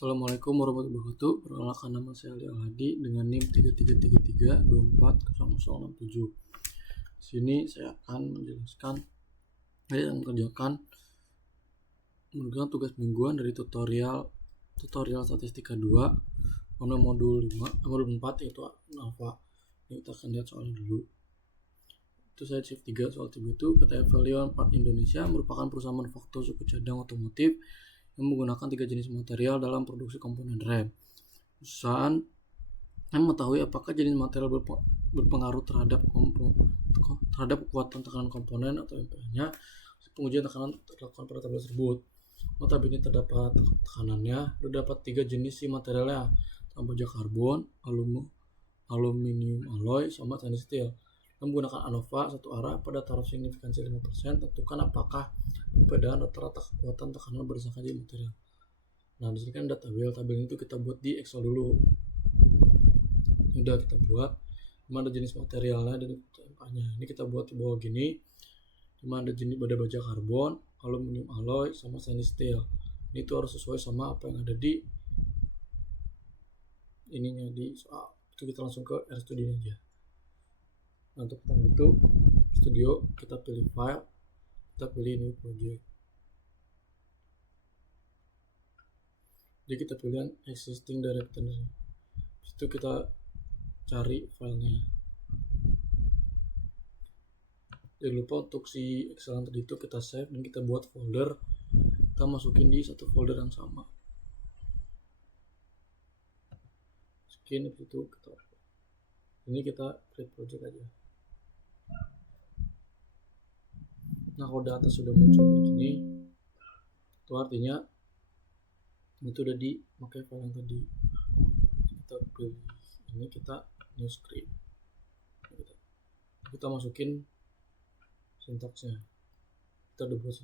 Assalamualaikum warahmatullahi wabarakatuh. Perkenalkan, nama saya Ali Al-Hadi dengan NIM 3333240067. Di sini saya akan menjelaskan yang mengerjakan menggunakan tugas mingguan dari tutorial statistika 2 pada modul 4 yaitu alfa. Ini kita akan lihat soalnya dulu. Itu saya shift 3 soal 3 itu PT Avelion Part Indonesia merupakan perusahaan manufaktur suku cadang otomotif yang menggunakan 3 jenis material dalam produksi komponen rem. Perusahaan yang mengetahui apakah jenis material berpengaruh terhadap kekuatan tekanan komponen atau MPa-nya. Pengujian tekanan dilakukan pada tabel tersebut. Notabene terdapat tekanannya, terdapat 3 jenis materialnya, baja karbon, aluminium alloy, sama stainless steel. Menggunakan ANOVA satu arah pada taraf signifikansi 5%, tentukan apakah perbedaan rata-rata kekuatan tekanan berdasarkan jenis material. Nah, di sini kan ada tabel itu kita buat di Excel dulu. Ini udah kita buat, dimana ada jenis materialnya dan tempatnya. Ini kita buat di bawah gini, dimana ada jenis baja karbon, aluminium alloy, sama stainless steel. Ini tuh harus sesuai sama apa yang ada di ininya di soal. Itu kita langsung ke RStudio aja. Nah, untuk pertama itu studio, kita pilih file, kita pilih new project. Jadi kita pilih existing directory. Itu kita cari filenya. Jangan lupa untuk si Excel tadi itu kita save dan kita buat folder. Kita masukin di satu folder yang sama. Masukin itu kita. Ini kita create project aja. Nah, kalau data sudah muncul kayak gini, itu artinya itu udah dipakai file yang tadi. Kita pilih ini, kita new script. Kita masukin sintaksnya. Kita udah buat.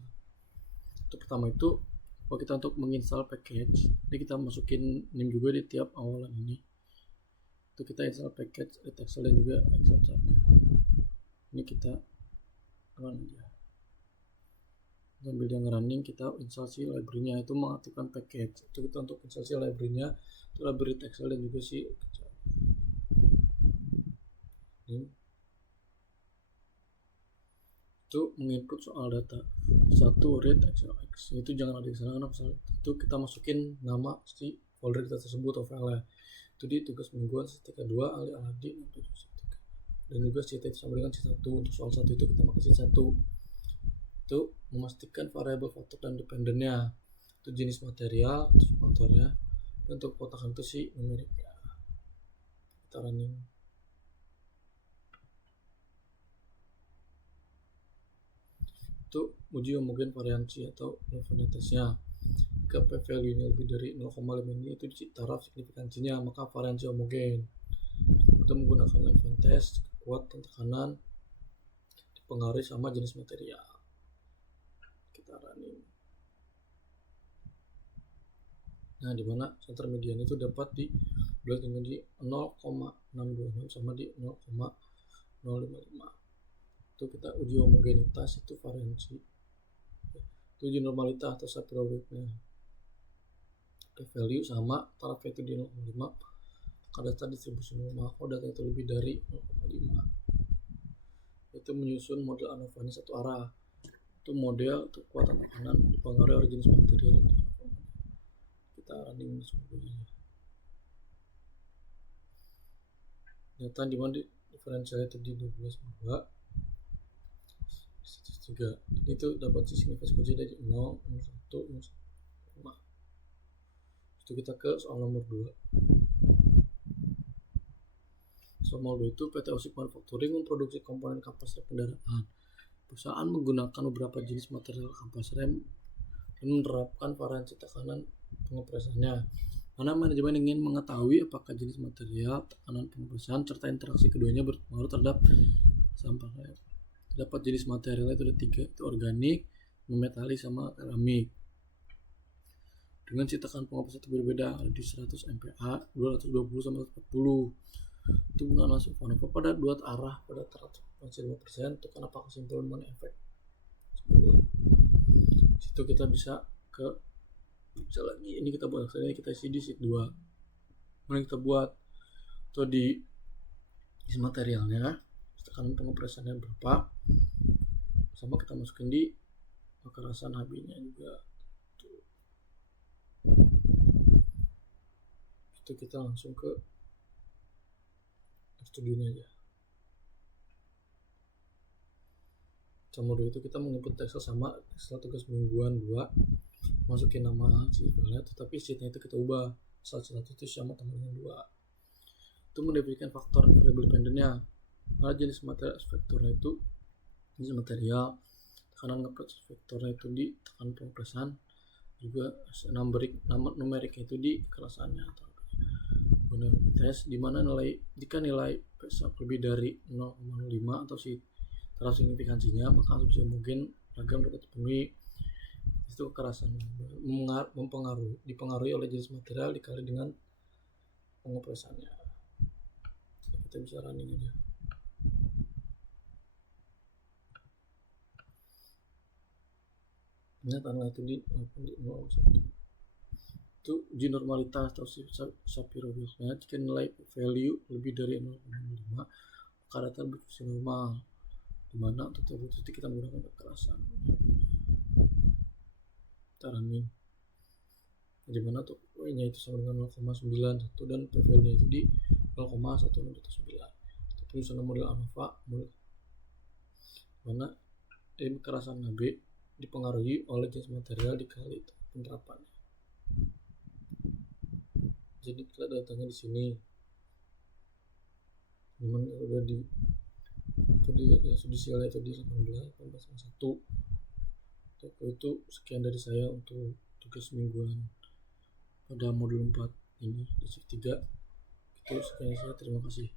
Itu pertama itu kalau kita untuk menginstal package, ini kita masukin name juga di tiap awalan ini. Itu kita install package, Excel dan juga Excel chartnya. Ini kita run aja. Sambil dia running, kita install si library-nya, itu mengaktifkan package. Itu kita untuk install si library-nya, itu library Excel dan juga si ini. Itu menginput soal data. Satu read XLX. Itu jangan ada di sana karena itu kita masukin nama si folder kita tersebut atau file. Itu di tugas mingguan statistika 2 Ali Al-Hadi dan juga C1 sama dengan C1. Untuk soal 1 itu kita pakai C1. Itu memastikan variabel faktor dan dependennya. Itu jenis material, faktornya. Dan untuk kotakan itu si numeriknya. Kita running. Itu uji homogen variansi atau Levene-testnya. Jika p-value-nya lebih dari 0,5 ini, itu di taraf signifikansinya, maka variansi homogen. Kita menggunakan Levene-test, kekuatan tekanan dipengaruhi sama jenis material. Kita running. Nah, dimana center median itu dapat di dengan di 0,626 sama di 0,055. Itu kita uji homogenitas, itu variansi. Itu uji normalitas atau sapiro weight-nya. P-value sama tarafnya itu di 0,5. Maka data distribusi normal, kalau data itu lebih dari 0,5. Itu menyusun model ANOVA-nya satu arah. Itu model kekuatan tekanan dipengaruhi oleh jenis material. Kita running semuanya. Data dimana diferensialnya tadi 12,2. 3. Itu dapat signifikansi dari 0, 1, 5. Itu kita ke soal nomor 2. Soal nomor 2 itu PT Osik Manufacturing memproduksi komponen kampas rem kendaraan. Perusahaan menggunakan beberapa jenis material kampas rem dan menerapkan variansi tekanan pengepresannya. Mana manajemen ingin mengetahui apakah jenis material, tekanan pengepresan, serta interaksi keduanya berpengaruh terhadap sampah rem. Dapat jenis materialnya itu ada 3, itu organik, metalik, sama keramik. Dengan si tekanan pengepresan itu berbeda, ada di 100 MPa, 220 sama 140. Itu menggunakan langsung ANOVA pada 2 arah pada taraf 5%. Itu karena apa kesimpulan mengenai efek. Situ kita bisa ke Misalnya ini kita buat, misalnya kita isi di sheet 2, kemudian kita buat atau di isi materialnya, tekanan pengopresannya berapa, sama kita masukin di kekerasan HB nya juga. Itu kita langsung ke studionya aja. Sama itu kita menginput Excel sama Excel tugas mingguan 2, masukin nama si file, tetapi sheetnya itu kita ubah saat itu sama tambah dengan 2. Itu mendefinisikan faktor variable dependentnya. Pada jenis material vektornya itu jenis material, tekanan ngepres vektornya itu di tekanan pengopresan, juga numeriknya itu di kekerasannya atau guna tes di mana jika nilai PSA lebih dari 0,05 atau si terlalu signifikansinya, maka asumsi mungkin ragam dapat terpenuhi. Itu kekerasan dipengaruhi oleh jenis material dikali dengan pengopresannya. Kita bisa running aja. Ini tanggal itu di 0,1. Itu uji normalitas atau Shapiro-Wilks. Jika nilai value lebih dari 0,05, maka data berfungsi normal, dimana untuk tertutup kita menggunakan kekerasan. Kita running, dimana tuh Y-nya itu sama dengan 0,91 dan P-value-nya itu di 0,1619. Itu penyusunan model ANOVA, mana kekerasan HB dipengaruhi oleh jenis material dikali penerapannya. Jadi kita datanya di sini, dimana udah di judicialnya itu di 18,1. Itu sekian dari saya untuk tugas mingguan pada modul 4 ini di shift 3. Itu sekian saya, terima kasih.